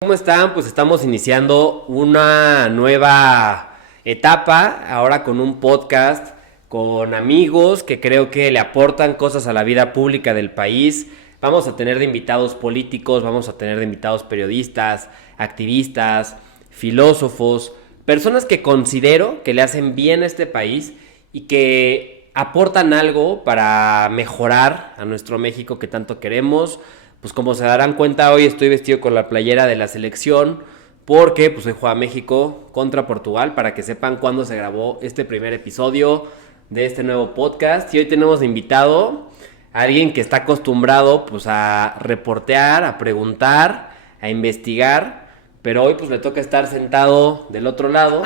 ¿Cómo están? Pues estamos iniciando una nueva etapa, ahora con un podcast, con amigos que creo que le aportan cosas a la vida pública del país. Vamos a tener de invitados políticos, vamos a tener de invitados periodistas, activistas, filósofos, personas que considero que le hacen bien a este país y que aportan algo para mejorar a nuestro México que tanto queremos. Pues como se darán cuenta, hoy estoy vestido con la playera de la selección porque pues hoy juega México contra Portugal, para que sepan cuándo se grabó este primer episodio de este nuevo podcast. Y hoy tenemos de invitado a alguien que está acostumbrado pues a reportear, a preguntar, a investigar, pero hoy pues le toca estar sentado del otro lado,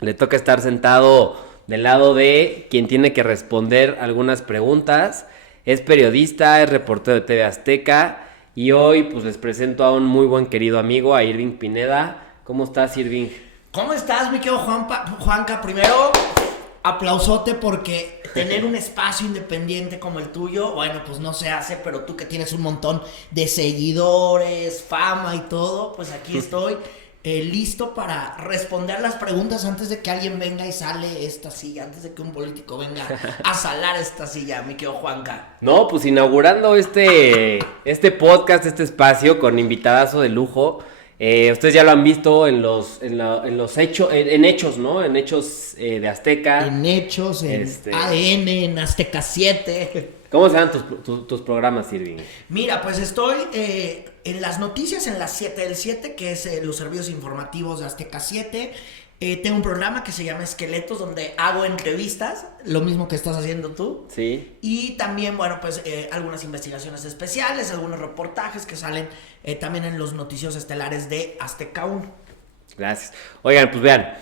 le toca estar sentado del lado de quien tiene que responder algunas preguntas. Es periodista, es reportero de TV Azteca y hoy pues les presento a un muy buen querido amigo, a Irving Pineda. ¿Cómo estás, Irving? ¿Cómo estás, mi querido Juanca? Primero, aplausote porque tener un espacio independiente como el tuyo, bueno, pues no se hace, pero tú que tienes un montón de seguidores, fama y todo, pues aquí estoy. Listo para responder las preguntas antes de que alguien venga y sale esta silla, antes de que un político venga a salar esta silla, mi querido Juanca. No, pues inaugurando este podcast, este espacio con invitadazo de lujo. Ustedes ya lo han visto en los hechos, en hechos, ¿no? En hechos de Azteca. En Hechos, en ADN, en Azteca 7. ¿Cómo se llaman tus programas, Irving? Mira, pues estoy en las noticias, en las 7 del 7, que es los servicios informativos de Azteca 7. Tengo un programa que se llama Esqueletos, donde hago entrevistas, lo mismo que estás haciendo tú. Sí. Y también, bueno, pues algunas investigaciones especiales, algunos reportajes que salen también en los noticios estelares de Azteca 1. Gracias. Oigan, pues vean,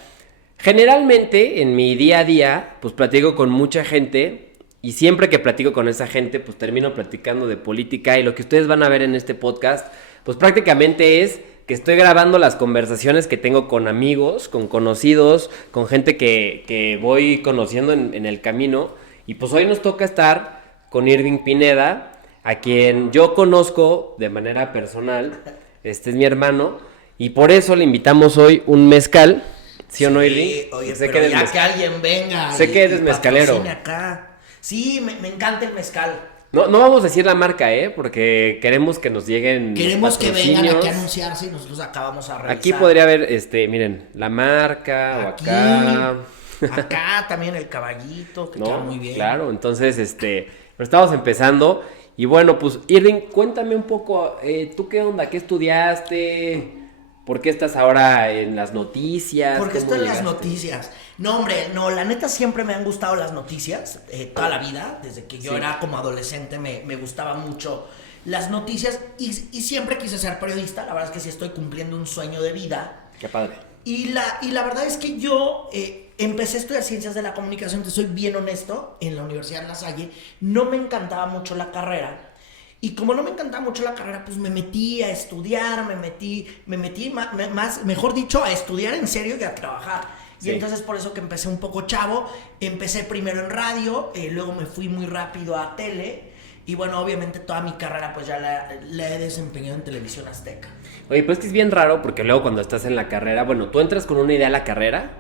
generalmente en mi día a día, pues platico con mucha gente. Y siempre que platico con esa gente, pues termino platicando de política. Y lo que ustedes van a ver en este podcast, pues prácticamente es que estoy grabando las conversaciones que tengo con amigos, con conocidos, con gente que voy conociendo en el camino. Y pues hoy nos toca estar con Irving Pineda, a quien yo conozco de manera personal. Este es mi hermano. Y por eso le invitamos hoy un mezcal. ¿Sí o no, Irving? Oye, sé pero que ya que alguien venga. Sé que eres mezcalero. Acá. Sí, me encanta el mezcal. No vamos a decir la marca, porque queremos que nos lleguen. Queremos que vengan aquí a anunciarse y nosotros acabamos a revisar. Aquí podría haber, miren, la marca aquí, o acá. Acá también el caballito, que queda muy bien. Claro, entonces, lo estamos empezando. Y bueno, pues, Irving, cuéntame un poco, ¿tú qué onda? ¿Qué estudiaste? ¿Por qué estás ahora en las noticias? Porque estoy en las noticias. No, hombre, no, la neta siempre me han gustado las noticias, toda la vida, desde que yo era como adolescente me gustaba mucho las noticias y siempre quise ser periodista. La verdad es que sí estoy cumpliendo un sueño de vida. Qué padre. Y la verdad es que yo empecé a estudiar ciencias de la comunicación, te soy bien honesto, en la Universidad de La Salle. No me encantaba mucho la carrera. Y como no me encantaba mucho la carrera, pues me metí a estudiar, mejor dicho, a estudiar en serio y a trabajar. Sí. Y entonces por eso que empecé un poco chavo, empecé primero en radio, luego me fui muy rápido a tele, y bueno, obviamente toda mi carrera pues ya la he desempeñado en Televisión Azteca. Oye, pues es que es bien raro, porque luego cuando estás en la carrera, bueno, tú entras con una idea a la carrera,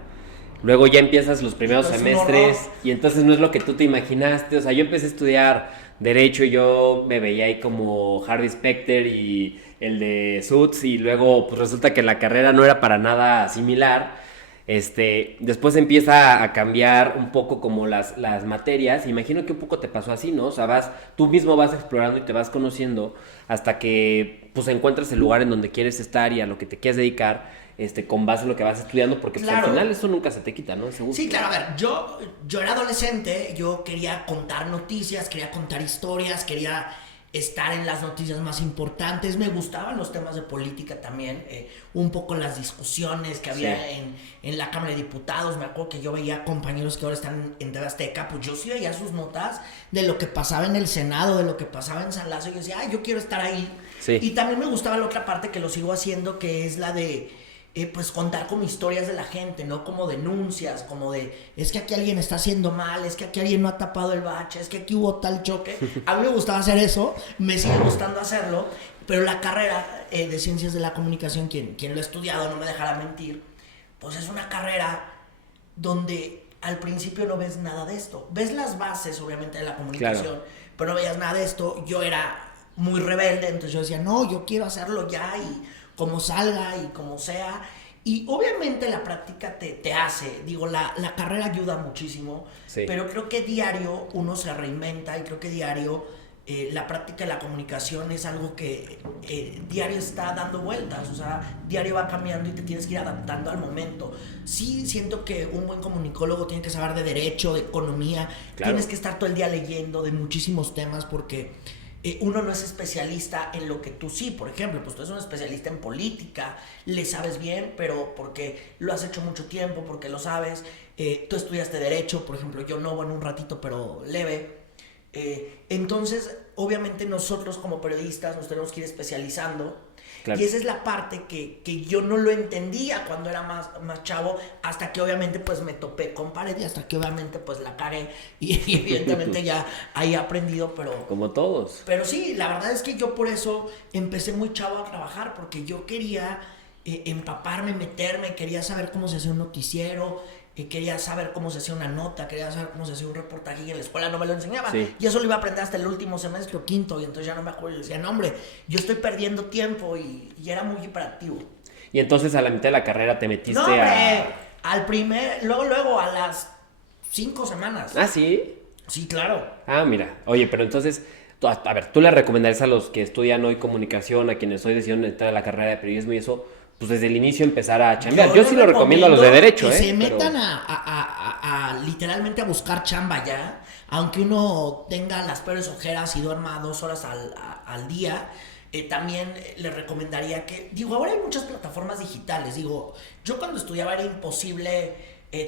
luego ya empiezas los primeros semestres, y entonces no es lo que tú te imaginaste. O sea, yo empecé a estudiar Derecho y yo me veía ahí como Harvey Specter y el de Suits, y luego pues resulta que la carrera no era para nada similar. Después empieza a cambiar un poco como las materias. Imagino que un poco te pasó así, ¿no? O sea, tú mismo vas explorando y te vas conociendo hasta que pues encuentras el lugar en donde quieres estar y a lo que te quieres dedicar, con base en lo que vas estudiando, porque claro, pues, al final eso nunca se te quita, ¿no? Sí, claro, a ver, yo era adolescente, yo quería contar noticias, quería contar historias, quería estar en las noticias más importantes. Me gustaban los temas de política también, un poco las discusiones que había en la Cámara de Diputados. Me acuerdo que yo veía compañeros que ahora están en TV Azteca, pues yo sí veía sus notas de lo que pasaba en el Senado, de lo que pasaba en San Lázaro, y yo decía, yo quiero estar ahí. Sí. Y también me gustaba la otra parte que lo sigo haciendo, que es la de pues contar como historias de la gente, no como denuncias, como de es que aquí alguien está haciendo mal, es que aquí alguien no ha tapado el bache, es que aquí hubo tal choque. A mí me gustaba hacer eso, me sigue gustando hacerlo, Pero la carrera de Ciencias de la Comunicación, quien lo ha estudiado no me dejará mentir, pues es una carrera donde al principio no ves nada de esto. Ves las bases, obviamente, de la comunicación, claro, pero no veías nada de esto. Yo era muy rebelde, entonces yo decía, no, yo quiero hacerlo ya y como salga y como sea. Y obviamente la práctica te hace, digo, la carrera ayuda muchísimo, sí, pero creo que diario uno se reinventa y creo que diario la práctica de la comunicación es algo que diario está dando vueltas, o sea, diario va cambiando y te tienes que ir adaptando al momento. Sí, siento que un buen comunicólogo tiene que saber de derecho, de economía, claro, tienes que estar todo el día leyendo de muchísimos temas porque uno no es especialista en lo que tú sí, por ejemplo, pues tú eres un especialista en política, le sabes bien, pero porque lo has hecho mucho tiempo, porque lo sabes, tú estudiaste derecho, por ejemplo, yo no, bueno, un ratito, pero leve. Entonces, obviamente nosotros como periodistas nos tenemos que ir especializando, claro, y esa es la parte que yo no lo entendía cuando era más chavo, hasta que obviamente pues me topé con pared y hasta que obviamente pues la cagué y evidentemente ya ahí he aprendido, pero... Como todos. Pero sí, la verdad es que yo por eso empecé muy chavo a trabajar, porque yo quería empaparme, meterme, quería saber cómo se hacía un noticiero, quería saber cómo se hacía una nota, quería saber cómo se hacía un reportaje y en la escuela no me lo enseñaban, sí, y eso lo iba a aprender hasta el último semestre o quinto y entonces ya no me acuerdo, y decía, no hombre, yo estoy perdiendo tiempo y era muy hiperactivo. Y entonces a la mitad de la carrera te metiste no, hombre, al primer, luego a las 5 semanas. ¿Ah, sí? Sí, claro. Ah, mira, oye, pero entonces, a ver, ¿tú le recomendarías a los que estudian hoy comunicación, a quienes hoy decidieron entrar a la carrera de periodismo y eso, pues desde el inicio empezar a chambear? Yo sí lo recomiendo a los de derecho, que se metan a literalmente a buscar chamba ya, aunque uno tenga las peores ojeras y duerma 2 horas al día. También les recomendaría que, digo, ahora hay muchas plataformas digitales, digo, yo cuando estudiaba era imposible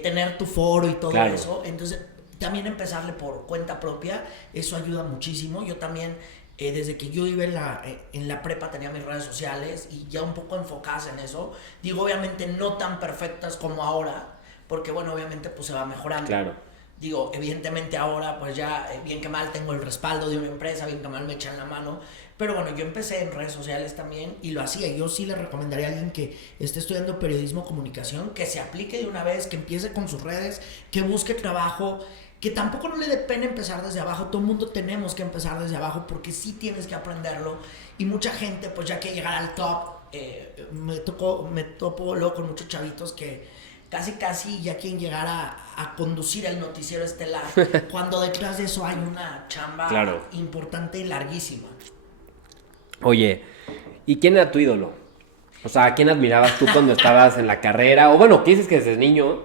tener tu foro y todo, claro, eso, entonces también empezarle por cuenta propia, eso ayuda muchísimo. Yo también desde que yo iba en la prepa tenía mis redes sociales y ya un poco enfocadas en eso. Digo, obviamente no tan perfectas como ahora, porque bueno, obviamente pues se va mejorando. Claro. Digo, evidentemente ahora pues ya bien que mal tengo el respaldo de una empresa, bien que mal me echan la mano. Pero bueno, yo empecé en redes sociales también y lo hacía. Yo sí le recomendaría a alguien que esté estudiando periodismo comunicación que se aplique de una vez, que empiece con sus redes, que busque trabajo, que tampoco no le dé pena empezar desde abajo. Todo el mundo tenemos que empezar desde abajo porque sí tienes que aprenderlo. Y mucha gente, pues ya que llegar al top, me topo luego con muchos chavitos que casi ya quieren llegar a conducir el noticiero estelar, cuando detrás de eso hay una chamba, claro, importante y larguísima. Oye, ¿y quién era tu ídolo? O sea, ¿a quién admirabas tú cuando estabas en la carrera? O bueno, ¿qué dices que desde niño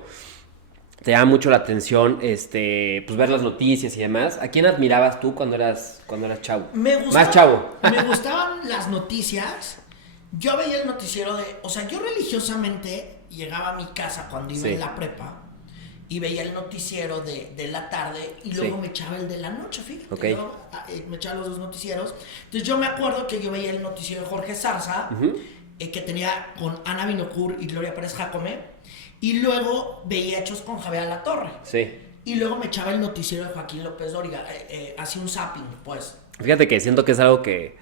te llama mucho la atención pues ver las noticias y demás? ¿A quién admirabas tú cuando eras chavo? Más chavo. Me gustaban las noticias. Yo veía el noticiero o sea, yo religiosamente llegaba a mi casa cuando iba, sí, en la prepa y veía el noticiero de la tarde y luego, sí, me echaba el de la noche, fíjate. Okay. Yo, me echaba los dos noticieros. Entonces yo me acuerdo que yo veía el noticiero de Jorge Zarza, que tenía con Ana Binocur y Gloria Pérez Jacome, y luego veía Hechos con Javier Alatorre. Sí. Y luego me echaba el noticiero de Joaquín López Dóriga, hacía un zapping, pues. Fíjate que siento que es algo que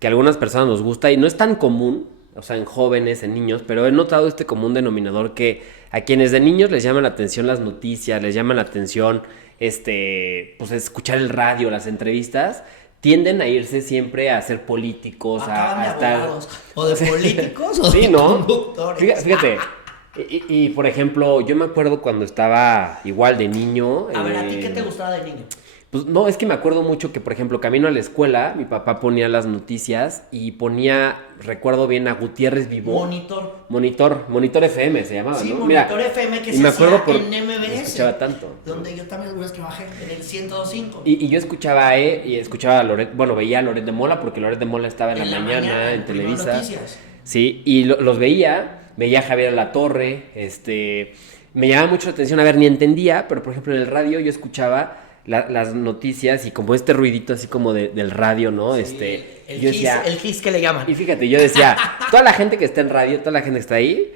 a algunas personas nos gusta y no es tan común, o sea, en jóvenes, en niños, pero he notado este común denominador que a quienes de niños les llaman la atención las noticias, les llaman la atención pues escuchar el radio, las entrevistas, tienden a irse siempre a ser políticos, a estar abogados, o de políticos o sí, de ¿no? conductores. Fíjate. Y por ejemplo, yo me acuerdo cuando estaba igual de niño. A ver, ¿a ti qué te gustaba de niño? Pues no, es que me acuerdo mucho que, por ejemplo, camino a la escuela, mi papá ponía las noticias y ponía, recuerdo bien, a Gutiérrez Vivó. Monitor FM se llamaba, sí, ¿no? Monitor FM que se hacía en MBS. Escuchaba tanto. Donde yo también alguna vez trabajé, en el 102.5. Y yo escuchaba y escuchaba a Loret, bueno, veía a Loret de Mola, porque Loret de Mola estaba en la mañana en Televisa. Noticias. Sí, y los veía a Javier Alatorre, me llamaba mucho la atención, a ver, ni entendía, pero por ejemplo en el radio yo escuchaba las noticias y como este ruidito así como del radio, ¿no? Sí, el his que le llaman. Y fíjate, yo decía, toda la gente que está en radio, toda la gente que está ahí,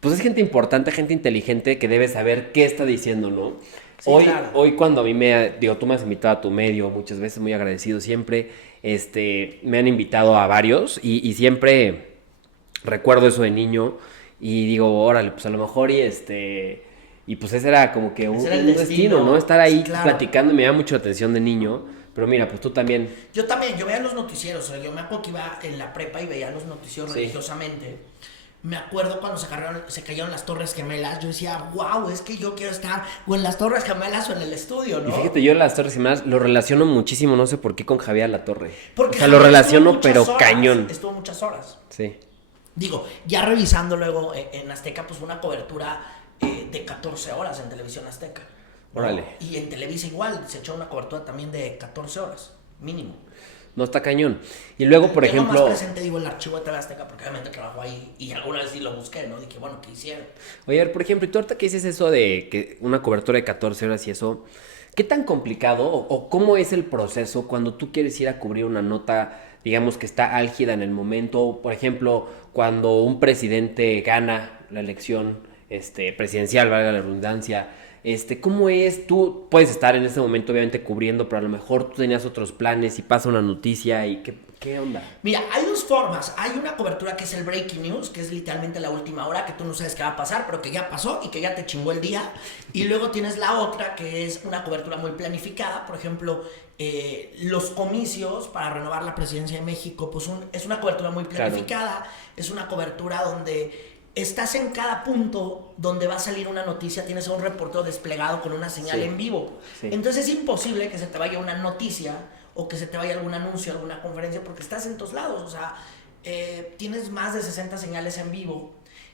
pues es gente importante, gente inteligente que debe saber qué está diciendo, ¿no? Sí, claro. Hoy cuando a mí digo, tú me has invitado a tu medio muchas veces, muy agradecido siempre, me han invitado a varios y siempre recuerdo eso de niño y digo, órale, pues a lo mejor y pues ese era como que Ese era el un destino, ¿no? Estar Sí, ahí claro. platicando y me da mucho atención de niño, pero mira, pues tú también. Yo también, yo veía los noticieros, o sea, yo me acuerdo que iba en la prepa y veía los noticieros Sí. religiosamente. Me acuerdo cuando se cayeron las Torres Gemelas, yo decía, wow, es que yo quiero estar o en las Torres Gemelas o en el estudio, ¿no? Y fíjate, yo las Torres Gemelas lo relaciono muchísimo, no sé por qué, con Javier Alatorre. Porque o sea, lo Javier relaciono, estuvo pero muchas horas, cañón. Estuvo muchas horas. Sí. Digo, ya revisando luego en Azteca, pues fue una cobertura de 14 horas en Televisión Azteca, ¿no? Órale. Y en Televisa igual, se echó una cobertura también de 14 horas, mínimo. No, está cañón. Y luego, por Tengo ejemplo. más presente, digo, el archivo de TV Azteca, porque obviamente trabajo ahí y alguna vez sí lo busqué, ¿no? Dije, bueno, ¿qué hicieron? Oye, a ver, por ejemplo, y tú ahorita que dices eso de que una cobertura de 14 horas y eso, ¿qué tan complicado o cómo es el proceso cuando tú quieres ir a cubrir una nota, digamos, que está álgida en el momento? Por ejemplo, cuando un presidente gana la elección presidencial, valga la redundancia, ¿cómo es? Tú puedes estar en ese momento obviamente cubriendo, pero a lo mejor tú tenías otros planes y pasa una noticia y ¿qué onda? Mira, hay dos formas. Hay una cobertura que es el breaking news, que es literalmente la última hora, que tú no sabes qué va a pasar, pero que ya pasó y que ya te chingó el día. Y luego tienes la otra, que es una cobertura muy planificada. Por ejemplo, los comicios para renovar la presidencia de México, pues es una cobertura muy planificada. Claro. Es una cobertura donde estás en cada punto donde va a salir una noticia, tienes a un reportero desplegado con una señal en vivo. Sí. Entonces es imposible que se te vaya una noticia o que se te vaya algún anuncio, alguna conferencia, porque estás en todos lados. O sea, tienes más de 60 señales en vivo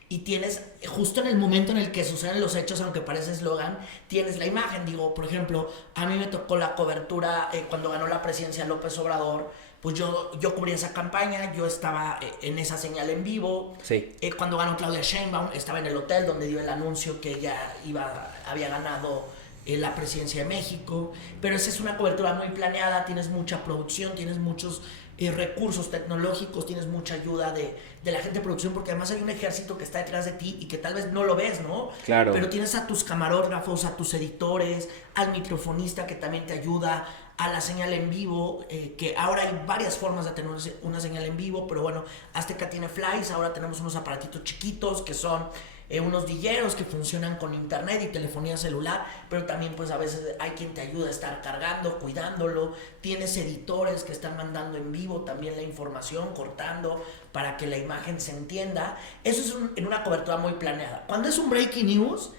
y tienes, justo en el momento en el que suceden los hechos, aunque parece eslogan, tienes la imagen. Digo, por ejemplo, a mí me tocó la cobertura cuando ganó la presidencia López Obrador. Pues yo cubrí esa campaña, yo estaba en esa señal en vivo. Sí. Cuando ganó Claudia Sheinbaum, estaba en el hotel donde dio el anuncio que ella había ganado la presidencia de México. Pero esa es una cobertura muy planeada, tienes mucha producción, tienes muchos recursos tecnológicos, tienes mucha ayuda de la gente de producción, porque además hay un ejército que está detrás de ti y que tal vez no lo ves, ¿no? Claro. Pero tienes a tus camarógrafos, a tus editores, al microfonista que también te ayuda, a la señal en vivo, que ahora hay varias formas de tener una señal en vivo, pero bueno, Azteca tiene Flies, ahora tenemos unos aparatitos chiquitos que son unos dilleros que funcionan con internet y telefonía celular, pero también pues a veces hay quien te ayuda a estar cargando, cuidándolo, tienes editores que están mandando en vivo también la información, cortando para que la imagen se entienda. Eso es en una cobertura muy planeada. Cuando es un breaking news,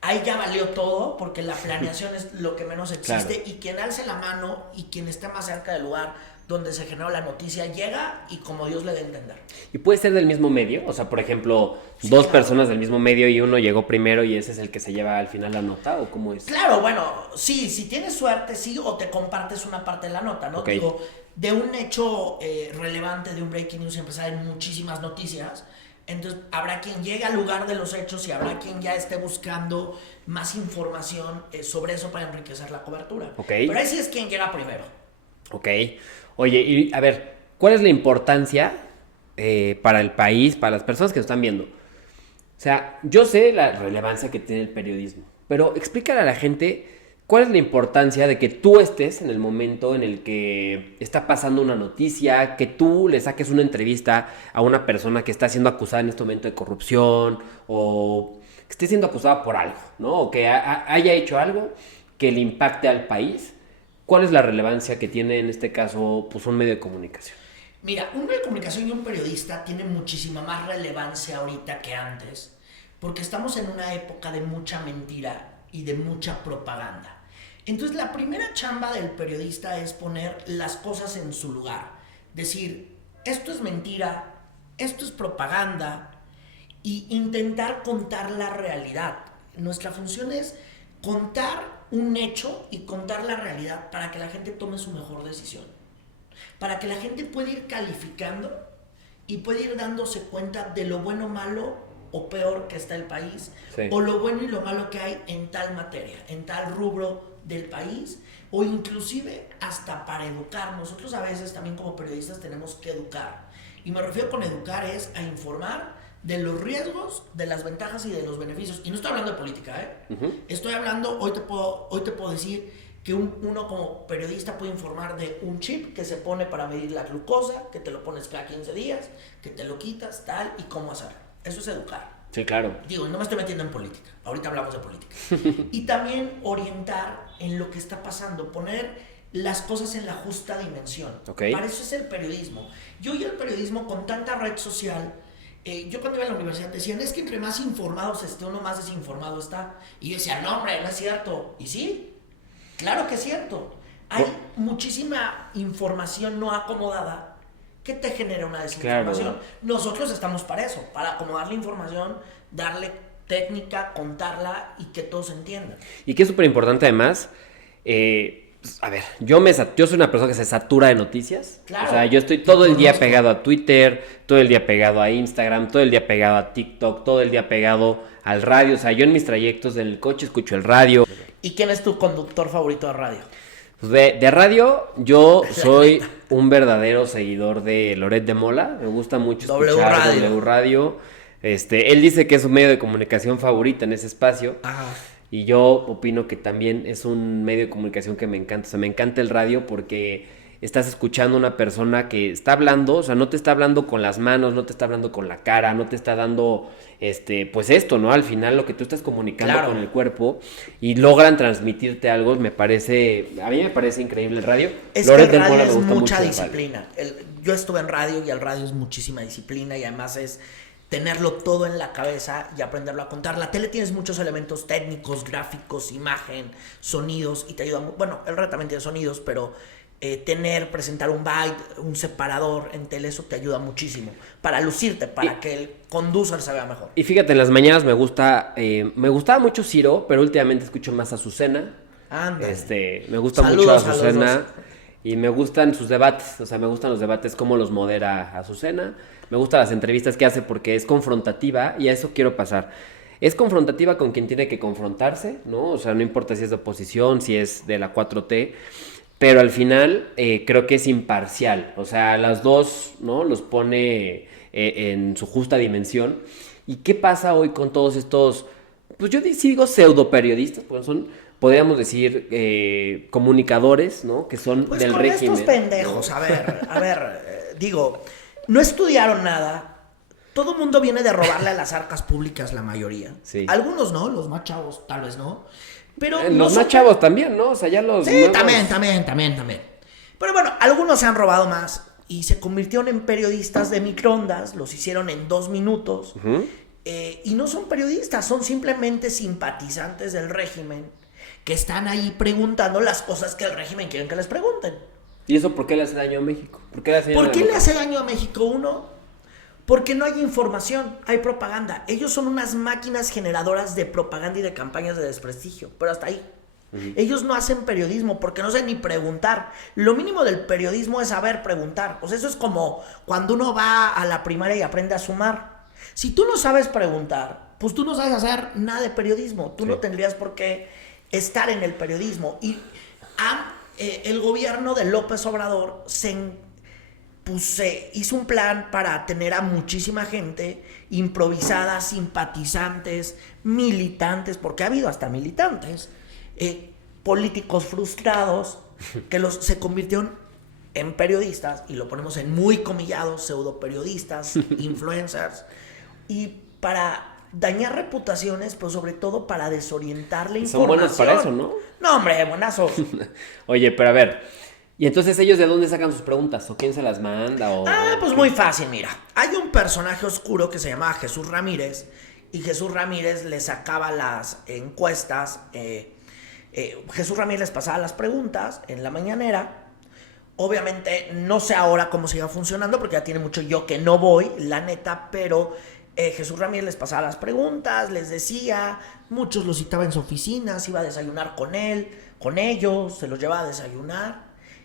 ahí ya valió todo, porque la planeación es lo que menos existe. Claro. Y quien alce la mano y quien esté más cerca del lugar donde se generó la noticia llega y como Dios le dé a entender. ¿Y puede ser del mismo medio? O sea, por ejemplo, sí, dos personas del mismo medio y uno llegó primero y ese es el que se lleva al final la nota, ¿o cómo es? Claro, bueno, sí, si tienes suerte, sí, o te compartes una parte de la nota, ¿no? Okay. Digo, de un hecho relevante, de un breaking news, siempre salen muchísimas noticias. Entonces habrá quien llegue al lugar de los hechos y habrá quien ya esté buscando más información sobre eso para enriquecer la cobertura. Okay. Pero ahí sí es quien llega primero. Ok. Oye, y a ver, ¿cuál es la importancia para el país, para las personas que nos están viendo? O sea, yo sé la relevancia que tiene el periodismo, pero explícale a la gente cuál es la importancia de que tú estés en el momento en el que está pasando una noticia, que tú le saques una entrevista a una persona que está siendo acusada en este momento de corrupción o que esté siendo acusada por algo, ¿no? O que haya hecho algo que le impacte al país. ¿Cuál es la relevancia que tiene en este caso pues, un medio de comunicación? Mira, un medio de comunicación y un periodista tienen muchísima más relevancia ahorita que antes, porque estamos en una época de mucha mentira y de mucha propaganda. Entonces la primera chamba del periodista es poner las cosas en su lugar, decir, esto es mentira, esto es propaganda, y intentar contar la realidad. Nuestra función es contar un hecho y contar la realidad para que la gente tome su mejor decisión, para que la gente pueda ir calificando y pueda ir dándose cuenta de lo bueno, malo o peor que está el país, sí, o lo bueno y lo malo que hay en tal materia, en tal rubro del país, o inclusive hasta para educar. Nosotros a veces también como periodistas tenemos que educar, y me refiero con educar es a informar de los riesgos, de las ventajas y de los beneficios. Y no estoy hablando de política, ¿eh? Uh-huh. Estoy hablando, hoy te puedo decir que uno como periodista puede informar de un chip que se pone para medir la glucosa, que te lo pones cada 15 días, que te lo quitas, tal, y cómo hacerlo. Eso es educar. Sí, claro. Digo, no me estoy metiendo en política. Ahorita hablamos de política. Y también orientar en lo que está pasando, poner las cosas en la justa dimensión. Okay. Para eso es el periodismo. Y hoy el periodismo con tanta red social, yo cuando iba a la universidad decían, es que entre más informados esté uno, más desinformado está. Y yo decía, no hombre, no es cierto. Y sí, claro que es cierto. Hay muchísima información no acomodada que te genera una desinformación. Claro. Nosotros estamos para eso, para acomodar la información, darle técnica, contarla y que todos entiendan. Y que es súper importante además, a ver, yo soy una persona que se satura de noticias. Claro. O sea, yo estoy todo el día pegado a Twitter, todo el día pegado a Instagram, todo el día pegado a TikTok, todo el día pegado al radio. O sea, yo en mis trayectos del coche escucho el radio. ¿Y quién es tu conductor favorito de radio? Pues de radio, yo soy un verdadero seguidor de Loret de Mola. Me gusta mucho escuchar W Radio. Él dice que es su medio de comunicación favorita en ese espacio. Ajá. Y yo opino que también es un medio de comunicación que me encanta. O sea, me encanta el radio porque estás escuchando a una persona que está hablando, o sea, no te está hablando con las manos, no te está hablando con la cara, no te está dando, pues esto, ¿no? Al final lo que tú estás comunicando con el cuerpo y logran transmitirte algo, a mí me parece increíble el radio. Es que el radio es mucha disciplina. Yo estuve en radio y el radio es muchísima disciplina y además es tenerlo todo en la cabeza y aprenderlo a contar. La tele tienes muchos elementos técnicos, gráficos, imagen, sonidos y te ayuda. Bueno, el radio también tiene sonidos, pero presentar un byte, un separador en tele, eso te ayuda muchísimo para lucirte, para que el conductor se vea mejor. Y fíjate, en las mañanas me gustaba mucho Ciro, pero últimamente escucho más a Azucena. Ándale. Me gusta mucho a Azucena y me gustan sus debates, o sea, me gustan los debates, cómo los modera Azucena. Me gustan las entrevistas que hace porque es confrontativa y a eso quiero pasar. Es confrontativa con quien tiene que confrontarse, ¿no? O sea, no importa si es de oposición, si es de la 4T, pero al final creo que es imparcial. O sea, las dos, ¿no? Los pone en su justa dimensión. ¿Y qué pasa hoy con todos estos, pues yo sí digo pseudo periodistas, pues podríamos decir comunicadores, ¿no? Que son pues del con régimen. Estos pendejos, a ver, digo, no estudiaron nada. Todo el mundo viene de robarle a las arcas públicas, la mayoría. Sí. Algunos no, los más chavos tal vez no. Pero los más chavos también, ¿no? O sea, ya los... Sí, nuevos... también. Pero bueno, algunos se han robado más y se convirtieron en periodistas de microondas, los hicieron en 2 minutos. Uh-huh. Y no son periodistas, son simplemente simpatizantes del régimen que están ahí preguntando las cosas que el régimen quieren que les pregunten. ¿Y eso por qué le hace daño a México? ¿Por qué le hace daño a México? Uno, porque no hay información, hay propaganda. Ellos son unas máquinas generadoras de propaganda y de campañas de desprestigio, pero hasta ahí. Uh-huh. Ellos no hacen periodismo porque no saben ni preguntar. Lo mínimo del periodismo es saber preguntar. O sea, eso es como cuando uno va a la primaria y aprende a sumar. Si tú no sabes preguntar, pues tú no sabes hacer nada de periodismo. Tú no tendrías por qué estar en el periodismo. Y el gobierno de López Obrador hizo un plan para tener a muchísima gente improvisada, simpatizantes, militantes, porque ha habido hasta militantes, políticos frustrados que se convirtieron en periodistas, y lo ponemos en muy comillados, pseudo periodistas, influencers, y para dañar reputaciones, pero sobre todo para desorientar la información. Son buenos para eso, ¿no? No, hombre, buenazos. Oye, pero a ver, ¿y entonces ellos de dónde sacan sus preguntas? ¿O quién se las manda? Pues muy fácil, mira. Hay un personaje oscuro que se llamaba Jesús Ramírez, y Jesús Ramírez le sacaba las encuestas. Jesús Ramírez les pasaba las preguntas en la mañanera. Obviamente, no sé ahora cómo siga funcionando, porque ya tiene mucho yo que no voy, la neta, pero Jesús Ramírez les pasaba las preguntas, les decía, muchos los citaba en su oficina, se iba a desayunar con ellos, se los llevaba a desayunar,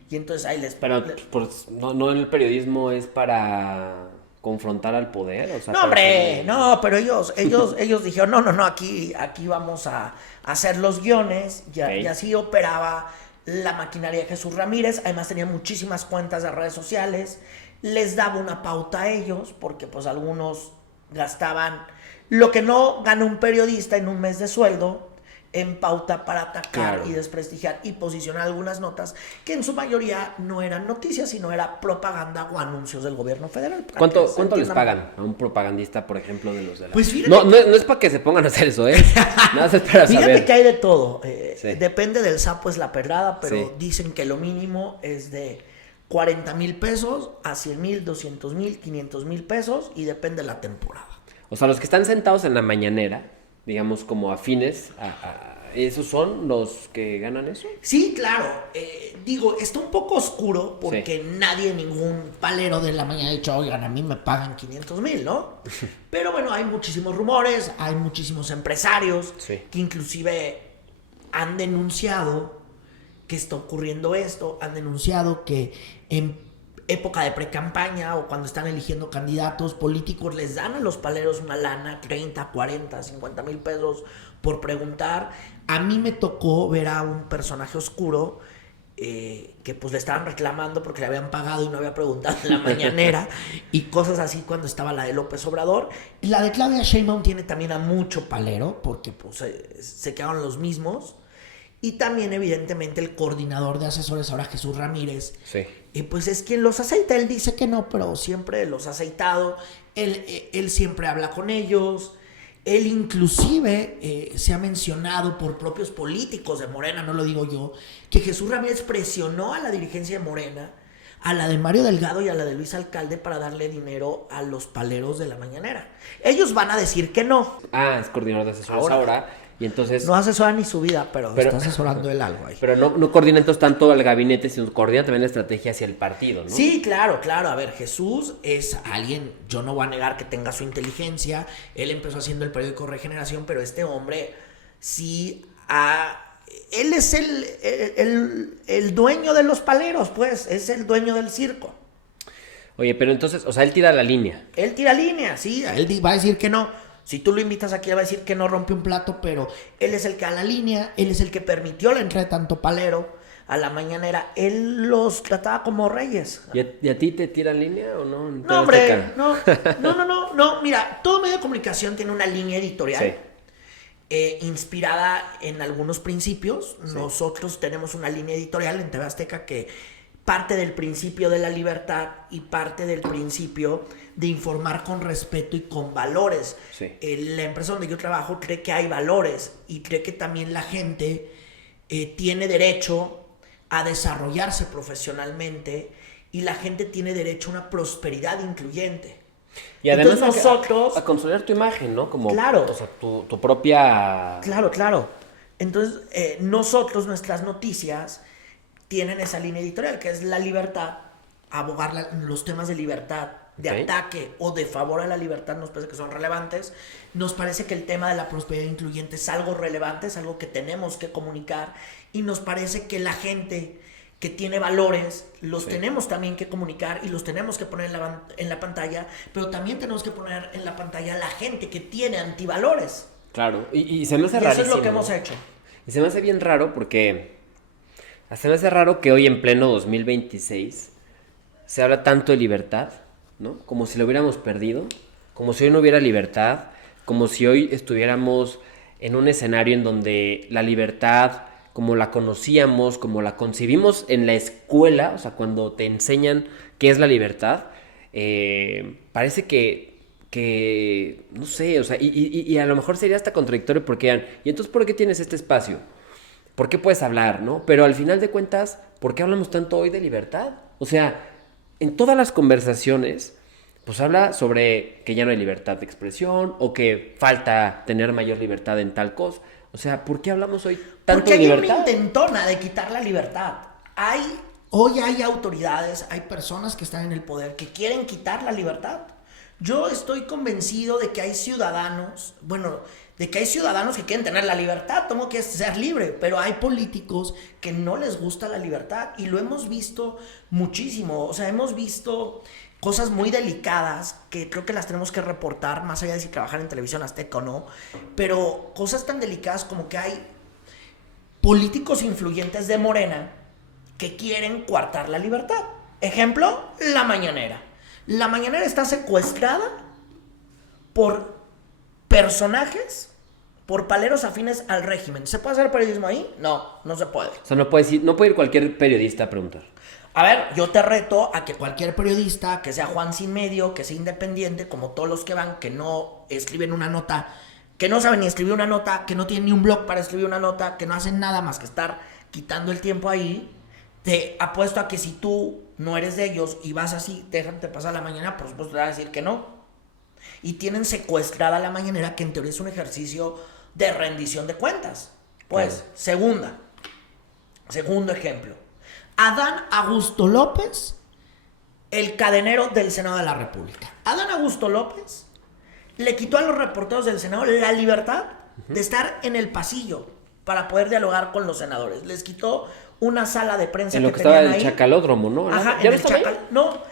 y entonces ahí les... Pero pues, no en el periodismo es para confrontar al poder, o sea... No, hombre, no, pero ellos dijeron, no, aquí vamos a hacer los guiones, y así operaba la maquinaria de Jesús Ramírez. Además tenía muchísimas cuentas de redes sociales, les daba una pauta a ellos, porque pues algunos gastaban lo que no gana un periodista en un mes de sueldo en pauta para atacar y desprestigiar y posicionar algunas notas que en su mayoría no eran noticias, sino era propaganda o anuncios del gobierno federal. ¿Cuánto les pagan a un propagandista, por ejemplo, de los de la... Pues fíjate, no es para que se pongan a hacer eso, nada más es para saber. Fíjate que hay de todo. Sí. Depende del sapo es la pedrada, pero sí. Dicen que lo mínimo es de 40,000 pesos a 100,000, 200,000, 500,000 pesos y depende de la temporada. O sea, los que están sentados en la mañanera, digamos como afines ¿esos son los que ganan eso? Sí, claro. Digo, está un poco oscuro porque nadie, ningún palero de la mañana ha dicho, oigan, a mí me pagan 500,000, ¿no? Pero bueno, hay muchísimos rumores, hay muchísimos empresarios que inclusive han denunciado que está ocurriendo esto, han denunciado que en época de pre-campaña o cuando están eligiendo candidatos políticos les dan a los paleros una lana, 30, 40, 50,000 pesos por preguntar. A mí me tocó ver a un personaje oscuro que pues le estaban reclamando porque le habían pagado y no había preguntado en la mañanera y cosas así cuando estaba la de López Obrador. Y la de Claudia Sheinbaum tiene también a mucho palero porque pues se quedaron los mismos. Y también, evidentemente, el coordinador de asesores, ahora Jesús Ramírez, pues es quien los aceita. Él dice que no, pero siempre los ha aceitado. Él siempre habla con ellos. Él inclusive se ha mencionado por propios políticos de Morena, no lo digo yo, que Jesús Ramírez presionó a la dirigencia de Morena, a la de Mario Delgado y a la de Luis Alcalde para darle dinero a los paleros de la mañanera. Ellos van a decir que no. Es coordinador de asesores ahora. Y entonces... No asesora ni su vida, pero está asesorando él algo ahí. Pero no coordina entonces tanto al gabinete, sino coordina también la estrategia hacia el partido, ¿no? Sí, claro. A ver, Jesús es alguien, yo no voy a negar que tenga su inteligencia. Él empezó haciendo el periódico Regeneración, pero este hombre sí él es el dueño de los paleros, pues. Es el dueño del circo. Oye, pero entonces, o sea, él tira la línea. Él tira línea, sí. Él va a decir que no. Si tú lo invitas aquí, él va a decir que no rompe un plato, pero él es el que da la línea, él es el que permitió la entrada de tanto palero a la mañanera. Él los trataba como reyes. ¿Y a ti te tiran línea o no? No, hombre, no. Mira, todo medio de comunicación tiene una línea editorial inspirada en algunos principios. Sí. Nosotros tenemos una línea editorial en TV Azteca que parte del principio de la libertad y parte del principio de informar con respeto y con valores. Sí. La empresa donde yo trabajo cree que hay valores y cree que también la gente tiene derecho a desarrollarse profesionalmente y la gente tiene derecho a una prosperidad incluyente. Y además entonces nosotros... A consolidar tu imagen, ¿no? Como, claro. O sea, tu propia... Claro. Entonces, nosotros, nuestras noticias tienen esa línea editorial, que es la libertad, abogar los temas de libertad, de ataque o de favor a la libertad, nos parece que son relevantes. Nos parece que el tema de la prosperidad incluyente es algo relevante, es algo que tenemos que comunicar, y nos parece que la gente que tiene valores los tenemos también que comunicar y los tenemos que poner en la pantalla, pero también tenemos que poner en la pantalla a la gente que tiene antivalores. Claro, y se me hace rarísimo. Eso es lo que hemos hecho. Y se me hace bien raro porque... Se me hace raro que hoy en pleno 2026 se habla tanto de libertad, ¿no? Como si lo hubiéramos perdido, como si hoy no hubiera libertad, como si hoy estuviéramos en un escenario en donde la libertad, como la conocíamos, como la concebimos en la escuela, o sea, cuando te enseñan qué es la libertad, parece que no sé, o sea, y a lo mejor sería hasta contradictorio porque ¿y entonces por qué tienes este espacio? ¿Por qué puedes hablar, no? Pero al final de cuentas, ¿por qué hablamos tanto hoy de libertad? O sea, en todas las conversaciones, pues habla sobre que ya no hay libertad de expresión o que falta tener mayor libertad en tal cosa. O sea, ¿por qué hablamos hoy tanto de libertad? Porque hay una intentona de quitar la libertad. Hoy hay autoridades, hay personas que están en el poder que quieren quitar la libertad. Yo estoy convencido de que hay ciudadanos, que quieren tener la libertad, tengo que ser libre, pero hay políticos que no les gusta la libertad y lo hemos visto muchísimo. O sea, hemos visto cosas muy delicadas que creo que las tenemos que reportar, más allá de si trabajar en televisión azteca o no, pero cosas tan delicadas como que hay políticos influyentes de Morena que quieren coartar la libertad. Ejemplo, la mañanera. La mañanera está secuestrada por personajes, por paleros afines al régimen. ¿Se puede hacer periodismo ahí? No, no se puede. O sea, no puede ir cualquier periodista a preguntar. A ver, yo te reto a que cualquier periodista, que sea Juan Sin Medio, que sea independiente, como todos los que van, que no escriben una nota, que no saben ni escribir una nota, que no tienen ni un blog para escribir una nota, que no hacen nada más que estar quitando el tiempo ahí, te apuesto a que si tú no eres de ellos y vas así, déjate pasar la mañana, por supuesto te va a decir que no. Y tienen secuestrada la mañanera, que en teoría es un ejercicio de rendición de cuentas. Pues, Claro. segundo ejemplo. Adán Augusto López, el cadenero del Senado de la República. Adán Augusto López le quitó a los reporteros del Senado la libertad de estar en el pasillo para poder dialogar con los senadores. Les quitó una sala de prensa En lo que tenían estaba el ahí. Chacalódromo, ¿no? Ajá, ¿Ya en no el estaba ahí? No,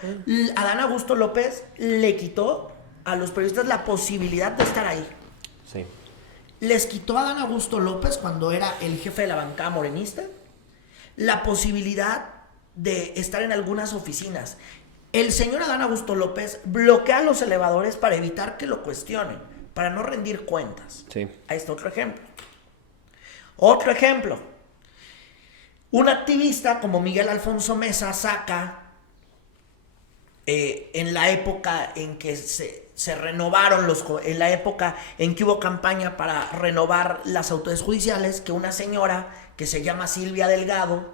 Adán Augusto López le quitó a los periodistas la posibilidad de estar ahí. Sí. Les quitó a Adán Augusto López, cuando era el jefe de la bancada morenista, la posibilidad de estar en algunas oficinas. El señor Adán Augusto López bloquea los elevadores para evitar que lo cuestionen, para no rendir cuentas. Sí. Ahí está otro ejemplo. Otro ejemplo. Un activista como Miguel Alfonso Mesa saca, en la época en que se renovaron en la época en que hubo campaña para renovar las autoridades judiciales, que una señora que se llama Silvia Delgado,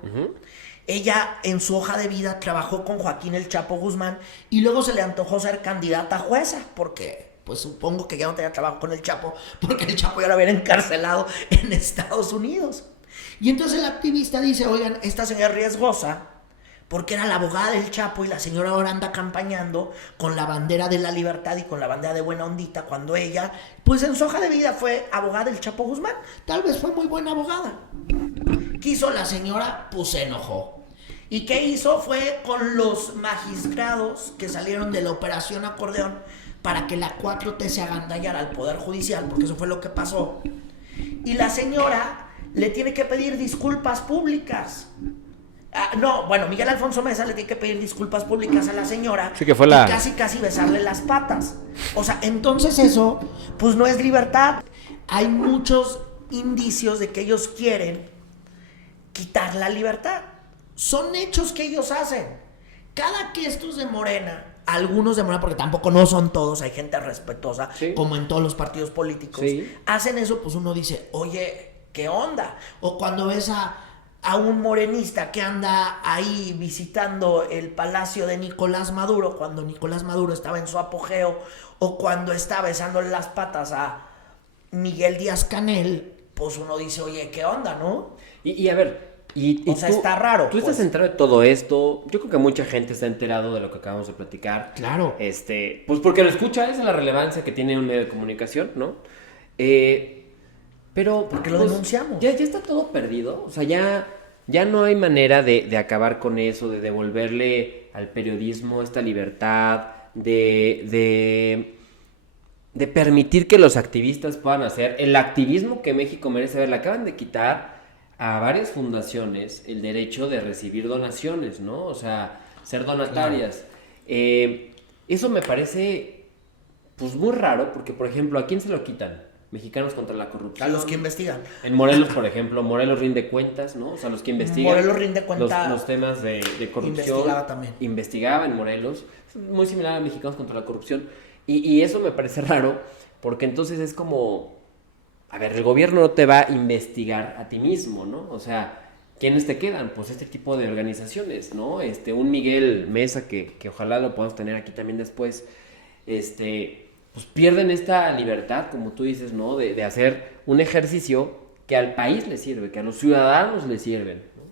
ella en su hoja de vida trabajó con Joaquín El Chapo Guzmán y luego se le antojó ser candidata a jueza, porque pues supongo que ya no tenía trabajo con el Chapo, porque el Chapo ya lo había encarcelado en Estados Unidos. Y entonces el activista dice, oigan, esta señora es riesgosa, porque era la abogada del Chapo y la señora ahora anda campañando con la bandera de la libertad y con la bandera de buena ondita, cuando ella, pues en su hoja de vida fue abogada del Chapo Guzmán. Tal vez fue muy buena abogada. ¿Qué hizo la señora? Pues se enojó. ¿Y qué hizo? Fue con los magistrados que salieron de la Operación Acordeón para que la 4T se agandallara al Poder Judicial, porque eso fue lo que pasó. Y la señora le tiene que pedir disculpas públicas. Miguel Alfonso Mesa le tiene que pedir disculpas públicas a la señora. Sí, que fue y la... casi besarle las patas. O sea, entonces eso, pues no es libertad. Hay muchos indicios de que ellos quieren quitar la libertad. Son hechos que ellos hacen. Cada que estos de Morena, algunos de Morena, porque tampoco no son todos, hay gente respetuosa, sí, como en todos los partidos políticos, sí, hacen eso, pues uno dice, oye, ¿qué onda? O cuando ves a un morenista que anda ahí visitando el palacio de Nicolás Maduro, cuando Nicolás Maduro estaba en su apogeo, o cuando está besándole las patas a Miguel Díaz-Canel, pues uno dice, oye, ¿qué onda, no? Y a ver, o sea, está raro. Tú estás enterado de todo esto. Yo creo que mucha gente está enterado de lo que acabamos de platicar. Claro. Pues porque lo escucha, esa es la relevancia que tiene un medio de comunicación, ¿no? Pero... Porque lo denunciamos. Ya está todo perdido. O sea, ya no hay manera de acabar con eso, de devolverle al periodismo esta libertad, de permitir que los activistas puedan hacer el activismo que México merece. A ver, le acaban de quitar a varias fundaciones el derecho de recibir donaciones, ¿no? O sea, ser donatarias. Claro. Eso me parece, pues, muy raro, porque, por ejemplo, ¿a quién se lo quitan? Mexicanos contra la corrupción. A los que investigan. En Morelos, por ejemplo, Morelos rinde cuentas, ¿no? O sea, los que investigan. Morelos rinde cuentas. Los temas de corrupción. Investigaba también. Investigaba en Morelos. Es muy similar a Mexicanos contra la corrupción. Y eso me parece raro, porque entonces es como... A ver, el gobierno no te va a investigar a ti mismo, ¿no? O sea, ¿quiénes te quedan? Pues este tipo de organizaciones, ¿no? Un Miguel Mesa, que ojalá lo podamos tener aquí también después, pues pierden esta libertad, como tú dices, ¿no? De hacer un ejercicio que al país le sirve, que a los ciudadanos le sirven, ¿no?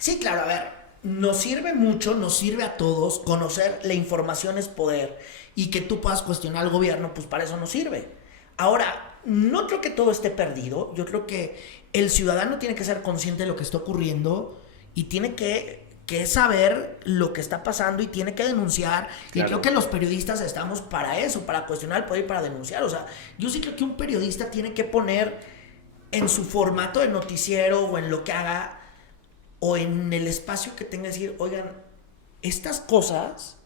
Sí, claro, a ver, nos sirve mucho, nos sirve a todos conocer la información es poder y que tú puedas cuestionar al gobierno, pues para eso nos sirve. Ahora, no creo que todo esté perdido. Yo creo que el ciudadano tiene que ser consciente de lo que está ocurriendo y tiene que saber lo que está pasando y tiene que denunciar. Claro. Y creo que los periodistas estamos para eso, para cuestionar el poder y para denunciar. O sea, yo sí creo que un periodista tiene que poner en su formato de noticiero o en lo que haga o en el espacio que tenga, decir, oigan, estas cosas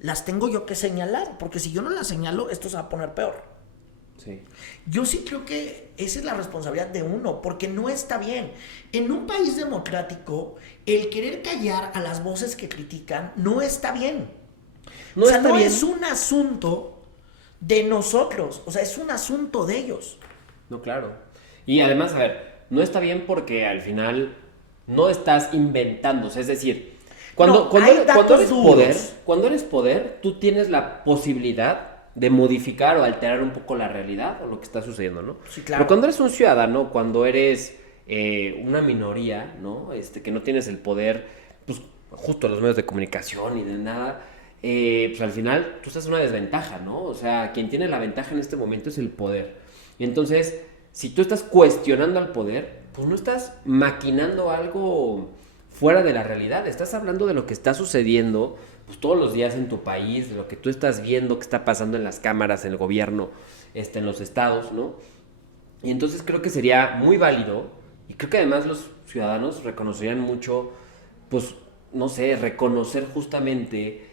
las tengo yo que señalar, porque si yo no las señalo, esto se va a poner peor. Sí. Yo sí creo que esa es la responsabilidad de uno, porque no está bien. En un país democrático, el querer callar a las voces que critican no está bien. No o sea, está no bien. es un asunto de nosotros, o sea, es un asunto de ellos. No, claro. Y además, a ver, no está bien porque al final no estás inventándose. Es decir, No, hay datos eres duros. cuando eres poder, tú tienes la posibilidad de modificar o alterar un poco la realidad o lo que está sucediendo, ¿no? Sí, claro. Pero cuando eres un ciudadano, cuando eres una minoría, ¿no? Que no tienes el poder, pues justo los medios de comunicación y de nada, pues al final tú estás en una desventaja, ¿no? O sea, quien tiene la ventaja en este momento es el poder. Y entonces, si tú estás cuestionando al poder, pues no estás maquinando algo fuera de la realidad, estás hablando de lo que está sucediendo pues todos los días en tu país, de lo que tú estás viendo que está pasando en las cámaras, en el gobierno, en los estados, ¿no? Y entonces creo que sería muy válido y creo que además los ciudadanos reconocerían mucho, pues, no sé, reconocer justamente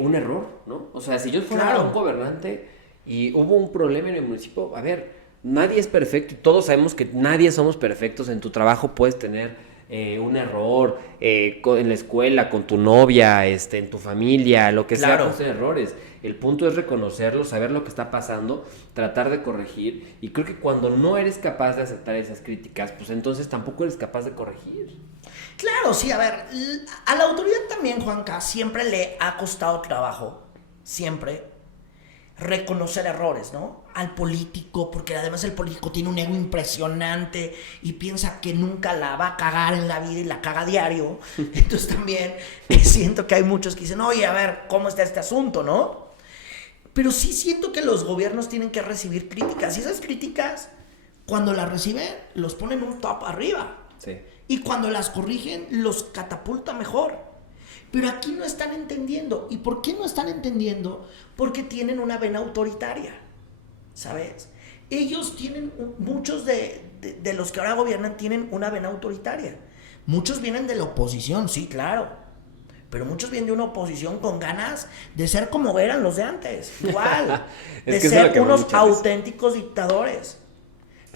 un error, ¿no? O sea, si yo fuera Claro. un gobernante y hubo un problema en el municipio, a ver, nadie es perfecto y todos sabemos que nadie somos perfectos. En tu trabajo puedes tener un error, en la escuela, con tu novia, en tu familia, lo que sea, Claro. puedes tener errores. El punto es reconocerlo, saber lo que está pasando, tratar de corregir. Y creo que cuando no eres capaz de aceptar esas críticas, pues entonces tampoco eres capaz de corregir. Claro, sí, a ver, a la autoridad también, Juanca, siempre le ha costado trabajo, siempre, reconocer errores, ¿no? Al político, porque además el político tiene un ego impresionante y piensa que nunca la va a cagar en la vida y la caga diario. Entonces también siento que hay muchos que dicen, oye, a ver, ¿cómo está este asunto, no? Pero sí siento que los gobiernos tienen que recibir críticas y esas críticas, cuando las reciben, los ponen un top arriba. Sí. Y cuando las corrigen, los catapulta mejor. Pero aquí no están entendiendo. ¿Y por qué no están entendiendo? Porque tienen una vena autoritaria, ¿sabes? Ellos tienen, muchos de los que ahora gobiernan tienen una vena autoritaria. Muchos vienen de la oposición, sí, claro. Pero muchos vienen de una oposición con ganas de ser como eran los de antes. Igual. Es de que eso es lo ser que me da unos mucha risa. auténticos dictadores.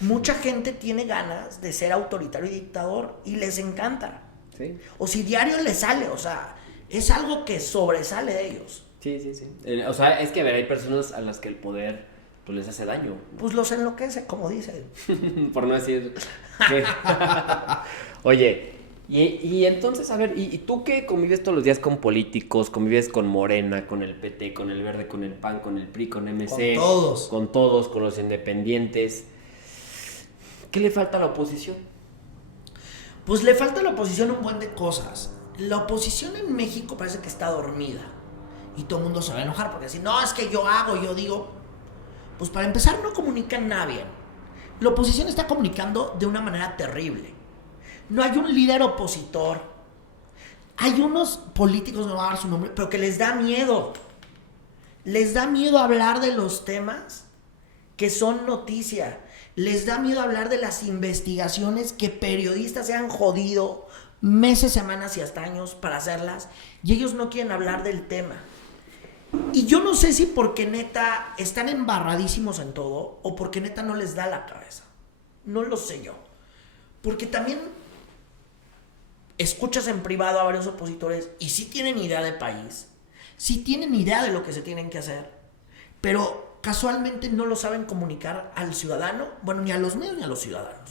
Mucha gente tiene ganas de ser autoritario y dictador y les encanta. Sí. O si diario les sale, o sea, es algo que sobresale de ellos. Sí, sí, sí. O sea, es que a ver, hay personas a las que el poder pues les hace daño. Pues los enloquece, como dicen. Por no decir. ¿Qué? Oye, y entonces, a ver, ¿y tú que convives todos los días con políticos, convives con Morena, con el PT, con el Verde, con el PAN, con el PRI, con MC? Con todos. Con todos, con los independientes. ¿Qué le falta a la oposición? Pues le falta a la oposición un buen de cosas. La oposición en México parece que está dormida. Y todo el mundo se va a enojar porque si no, es que yo hago, yo digo. Pues para empezar no comunican nada bien. La oposición está comunicando de una manera terrible. No hay un líder opositor. Hay unos políticos, no voy a dar su nombre, pero que les da miedo. Les da miedo hablar de los temas que son noticia. Les da miedo hablar de las investigaciones que periodistas se han jodido meses, semanas y hasta años para hacerlas. Y ellos no quieren hablar del tema. Y yo no sé si porque neta están embarradísimos en todo o porque neta no les da la cabeza. No lo sé yo. Porque también escuchas en privado a varios opositores y sí tienen idea de país, sí tienen idea de lo que se tienen que hacer, pero casualmente no lo saben comunicar al ciudadano, bueno, ni a los medios ni a los ciudadanos.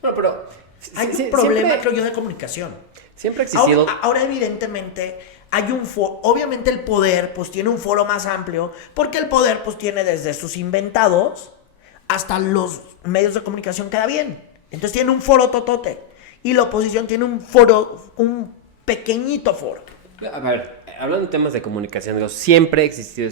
Bueno, pero Hay un problema, siempre, creo yo, de comunicación. siempre ha existido. Ahora evidentemente, hay un foro, obviamente el poder pues tiene un foro más amplio, porque el poder pues tiene desde sus inventados hasta los medios de comunicación cada bien. Entonces tiene un foro totote. Y la oposición tiene un foro, un pequeñito foro. A ver, hablando de temas de comunicación, digo, siempre ha existido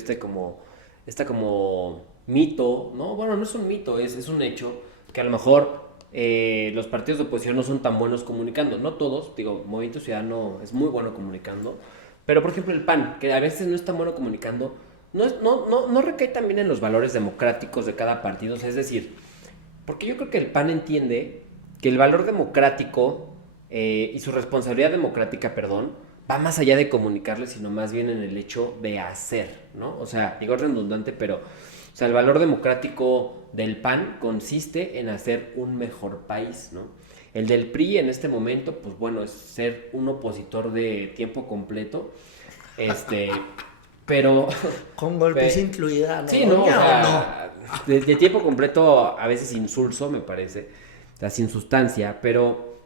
como mito, ¿no? Bueno, no es un mito, es un hecho que a lo mejor los partidos de oposición no son tan buenos comunicando. No todos, digo, Movimiento Ciudadano es muy bueno comunicando, pero por ejemplo el PAN, que a veces no es tan bueno comunicando, no recae también en los valores democráticos de cada partido. O sea, es decir, porque yo creo que el PAN entiende que el valor democrático y su responsabilidad democrática, perdón, va más allá de comunicarles, sino más bien en el hecho de hacer, ¿no? O sea, digo redundante, pero o sea, el valor democrático del PAN consiste en hacer un mejor país, ¿no? El del PRI en este momento, pues bueno, es ser un opositor de tiempo completo, pero... Con golpes incluida, ¿no? Sí, no, o sea, de tiempo completo a veces insulso, me parece, o sea, sin sustancia, pero